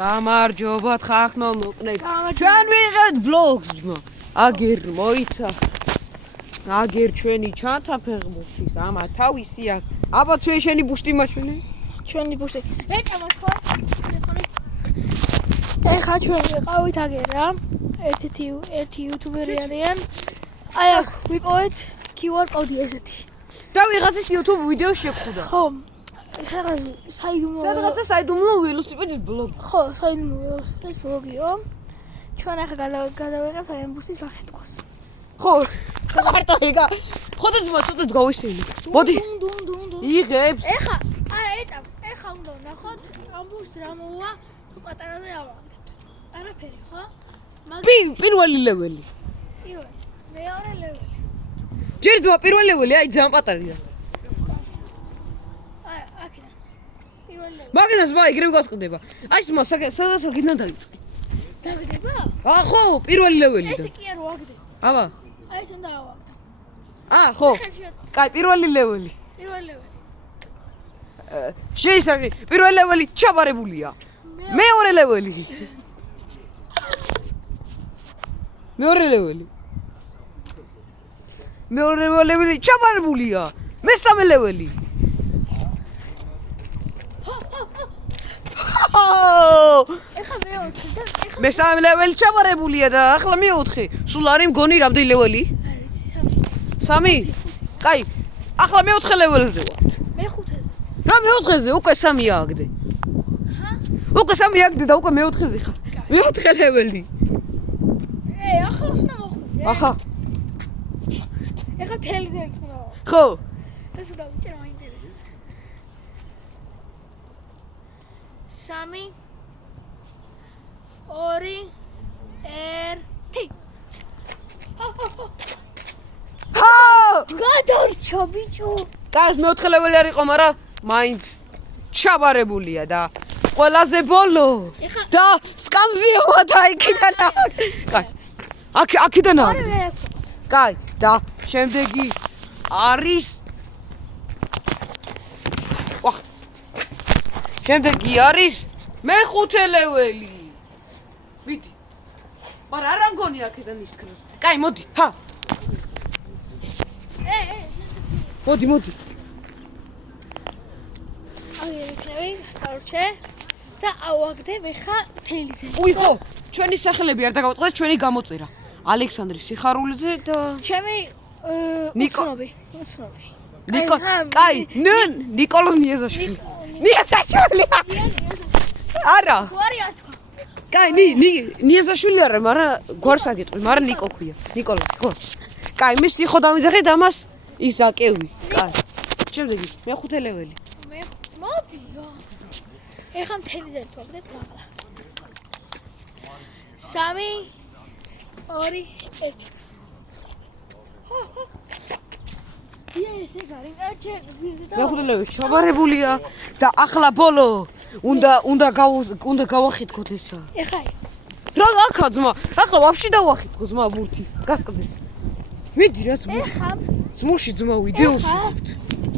გამარჯობათ ხახნო მოყნეთ. ჩვენ ვიღებთ ბლოგს ძმა. აგერ მოიცა. აგერ ჩვენი ჩანთა ფეხბურთის ამა თავისი აქ. აბა ჩვენი ბუშტი მაშვენი? ჩვენი ბუშტი. ეტამათ ხო? ეხა ჩვენ ვიყავით აგერ რა. ერთი იუთუბერი არიან. აი აქ ვიპოვეთ QR კოდი ესეთი. და ვიღაცის YouTube ვიდეო შეგხვდა. ხო. სადღაცა საიდუმლო ველოსიპედის ბლოგი. ხო, საიდუმლო ველოსიპედის ბლოგიო. ჩვენ ახლა გადავიღებთ აი ამ ბუშტის გახეთქოს. ხო. ხარტა იგა. ხოდა ძმა ცოტა გავისვენით. მოდი. იღებს. ეხა, არა ეტამ, ეხა უნდა ნახოთ ამ ბუშტს რა მოვა, თუ პატარაზე ავაგდებთ. არაფერი, ხო? პირველი ლეველი. პირველი. მეორე ლეველი. ჯერ ძმა პირველი ლეველი, აი ძალიან პატარია. მაგას ბა იგრე გასყდება. აი სმა სადაც აქედან დაიწყე. დაგდება? ხო, პირველი ლეველიდან. ესე კი არ ვაგდებ. აბა. აი ეს უნდა ავაგდო. ხო. კაი, პირველი ლეველი. პირველი ლეველი. შეისახი, პირველი ლეველი ჩაბარებულია. მეორე ლეველი. მეორე ლეველი. მეორე ლეველი ჩაბარებულია. მესამე ლეველი. ეხა მეოთხე და ეხა მესამე ლეველი ჩაბარებულია და ახლა მეოთხე. სულ არის მგონი რამდენი ლეველი? სამი. კაი, ახლა მეოთხე ლეველზე ვართ. მეხუთეზე. რა მეოთხეზე? უკვე სამი ააგდე. უკვე სამი ააგდე და უკვე მეოთხეზე ხარ. მეოთხე ლეველი. ახლა სნა მოხვდი. ახლა. ეხა თელზე ხნა. ხო. და სულ დავიწერე მაინტერესებს. 3 2 1 გადარჩა ბიჭო. კაც მეოთხე ლეველი არ იყო, მაგრამ მაინც ჩაბარებულია და ყველაზე ბოლო და სკამზიოა და იქიდან კაი. აქედან არის. კაი, და შემდეგი არის შემდეგი არის მეხუთე ლეველი. ვიდი. მაგრამ არ ამგონი აქედან ისქრას. კაი, მოდი, ჰა. მოდი. აი იქნები, კარჩე და ავაგდებ ეხა თელიზე. უი ხო, ჩვენი სახელები არ დაგავწყდეთ, ჩვენი გამოწერა. ალექსანდრე სიხარულიძე და ჩემი ნიკო. უცნობი. კაი, ნიკოლოზ ნიეზაშვილი. ნიეზაშვილი. არა. გვარი არ თქვა. კაი, ნიეზაშვილი არა, მაგრამ გვარს აგეტყვი, მაგრამ ნიკო ქვია. ნიკოლოზი, ხო. კაი, მისი ხო დამიძახე და მას ისაკევი. კაი. შემდეგი, მეხუთე ლეველი. მოდი. ეხა თელიზე ვაგდებ ახლა. 3 2 1 მეხუთე ლეველი ჩაბარებულია და ახლა ბოლო უნდა გავახეთქოთ ესა. ეხა რა აქა ძმა? ახლა ვაფშე დავახეთქო ძმა ბურთი. გასკდეს. მიდი რა ძმოში ძმა ვიდეოს ვიღებთ.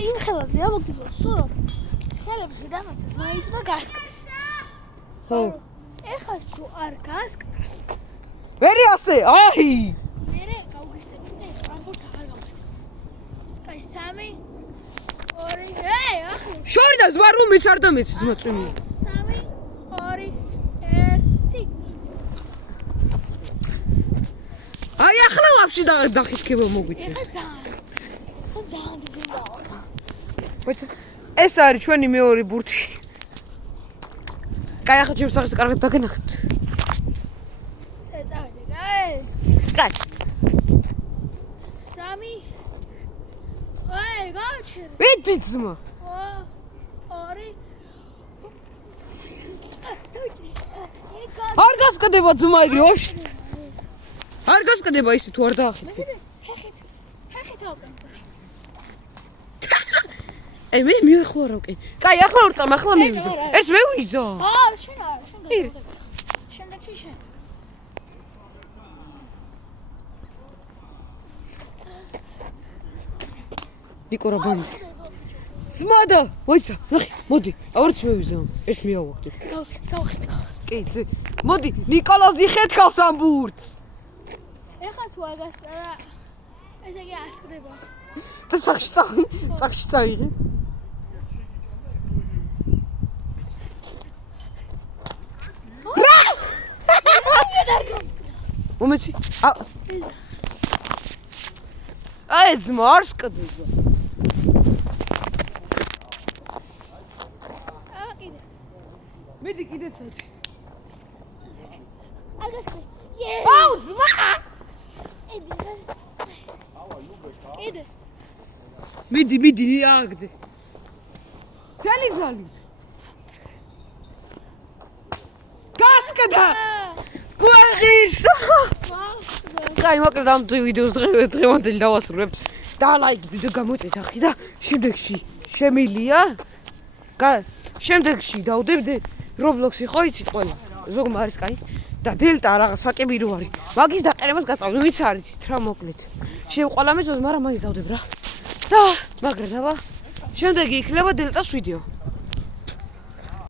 იმ ხელაზე ავაგდებ სულ. ხელებს გადამაცა მაინც და გასკდეს. ხო. ეხა თუ არ გასკდა. ვერი ასე, აი. მერე გავგიხდები და ეს ამბობს აღარ გავხდები. სკაი 3 2 ახლა. შორი და ზვა რომიც არ დამეცის მოწვიმი. 3 2 1 აი ახლა ვაფშე დახითქება მოგვიწევს. ეხა ძალიან ძინავა. ვეცა ეს არის ჩვენი მეორე ბურთი. კაი, ახლა ჩემს სახეს კარგად დაგენახეთ. შეტავდი, კაი. კაი. 3 აი, გაჩერე. ვიდი ძმა. 2 არ გასკდება ძმა იგრე ვაფშე. არ გასკდება ისე თუ არ დაახეთქე. ხეხით ავკენ. მე მივეხوارავ კი. კაი, ახლა ვერ წამ, ახლა მივიზო. ეს მე ვიზო. შენ შემდეგში შენ. ნიკო რაბანი. ძმადა, მოიცა, ნახე, მოდი. აურიც მევიზო. ეს მიავაგდი. გავხეთქო. კეიცი. მოდი, ნიკოლოზ იხეთქავს ამ ბურთს. ეხლა თუ არ გასწარა, ესე იგი არ წდება. და სახში წაიღე. უმეცი. აი ზმარს კდება. მიდი კიდე ცოტა. არ გასწრე. აუ ზმა! კიდე. მიდი აგდე. ძალი ძალი. გასკდა. გვეღირს. კაი, მოკლედ ამ ვიდეოს დღევანდელი დავასრულებთ. დალაიქდით და გამოწეთ ახი და შემდეგში შემილია. შემდეგში დავდებდი Roblox-ი ხო იცით ყველა. ზოგმა არის კაი და დელტა რაღაც საკებირო არის. მაგის დაყენებას გასწავლე, ვიც არ იცით რა მოკლედ. შემყვალა მეძოს, მაგრამ მაგის დავდებ რა. და მაგრა დავა. შემდეგი იქნება დელტას ვიდეო.